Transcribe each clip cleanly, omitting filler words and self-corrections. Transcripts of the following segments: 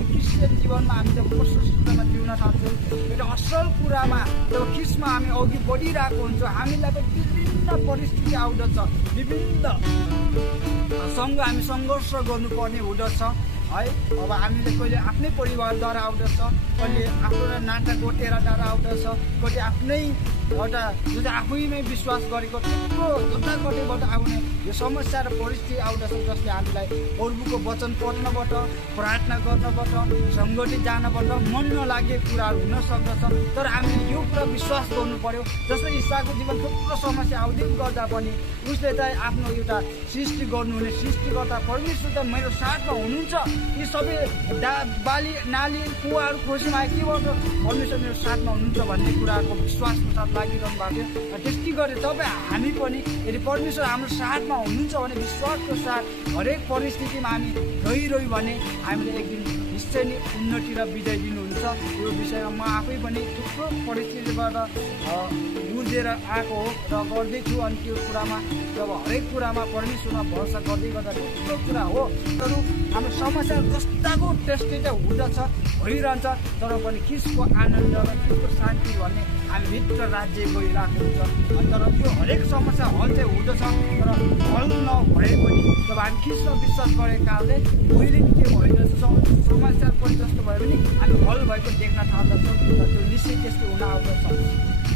हामी क्रिस्चियन जीवनमा हामी जब प्रशस्तमा जिउन थाल्छौँ, एउटा असल कुरामा जब ख्रिस्टमा हामी अघि बढिरहेको हुन्छौँ, हामीलाई पनि विभिन्न परिस्थिति आउँदछ, विभिन्न सँग हामी सङ्घर्ष गर्नुपर्ने हुँदछ है। अब हामीले कहिले आफ्नै परिवारद्वारा आउँदछ, कहिले आफ्नो नाता गोटेराद्वारा आउँदछ, कहिले आफ्नै एउटा जो चाहिँ आफैमै विश्वास गरेको थुप्रो कताकतैबाट आउने यो समस्या र परिस्थिति आउँदछ, जसले हामीलाई प्रभुको वचन पढ्नबाट, प्रार्थना गर्नबाट, सङ्गठित जानबाट मन नलागेको कुराहरू हुन सक्दछ। तर हामीले यो कुरा विश्वास गर्नु पर्यो, जसरी ईसाको जीवन थुप्रो समस्या आउँदै गर्दा पनि उसले चाहिँ आफ्नो एउटा सृष्टि गर्नुहुने सृष्टिकर्ता परमेश्वर त मेरो साथमा हुनुहुन्छ, यी सबै बाली नाली कुवाहरू खोजीमा आए के गर्छ, परमेश्वर मेरो साथमा हुनुहुन्छ भन्ने कुराको विश्वासको साथ लागिरहनु भएको थियो। त्यस्तै गरे तपाईँ हामी पनि यदि परमेश्वर हाम्रो साथमा हुनुहुन्छ भने विश्वासको साथ हरेक परिस्थितिमा हामी रहिरह्यो भने हामीले एक दिन निश्चय नै उन्नति र विजय दिनुहुन्छ। यो विषयमा म आफै पनि थुप्रो परिस्थितिबाट बुझेर आएको हो र गर्दैछु। अनि त्यो कुरामा जब हरेक कुरामा परमेश्वरमा भरोसा गर्दै गर्दा थुप्रो कुरा हो, तर हाम्रो समस्या जस्ताको त्यस्तै चाहिँ हुँदछ, भइरहन्छ, तर पनि ख्रिस्टको आनन्द र ख्रिस्टको शान्ति भन्ने हामी भित्र राज्य गइरहेको हुन्छ। अनि तर त्यो हरेक समस्या हल चाहिँ हुँदछ, तर हल नभए पनि जब हामी ख्रिस्टमा विश्वास गरेको कारणले पहिले के भइरहेछ, समस्या पनि जस्तो भयो भने हामी हल भएको देख्न थाल्दछौँ र त्यो निश्चय त्यस्तो हुन आउँदछ।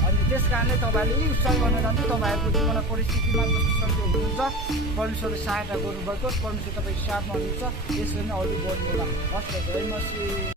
अनि त्यस कारणले तपाईँहरूले यही उत्साह गर्न जान्छु, तपाईँहरूको जीवनमा परिस्थितिमा जस्तो सन्चो हुनुहुन्छ, परमेश्वरले सहायता गर्नुभएको, परमेश्वर तपाईँको साथमा हुनुहुन्छ, यसरी नै अघि बढ्नु होला। हस्, जय मसीह।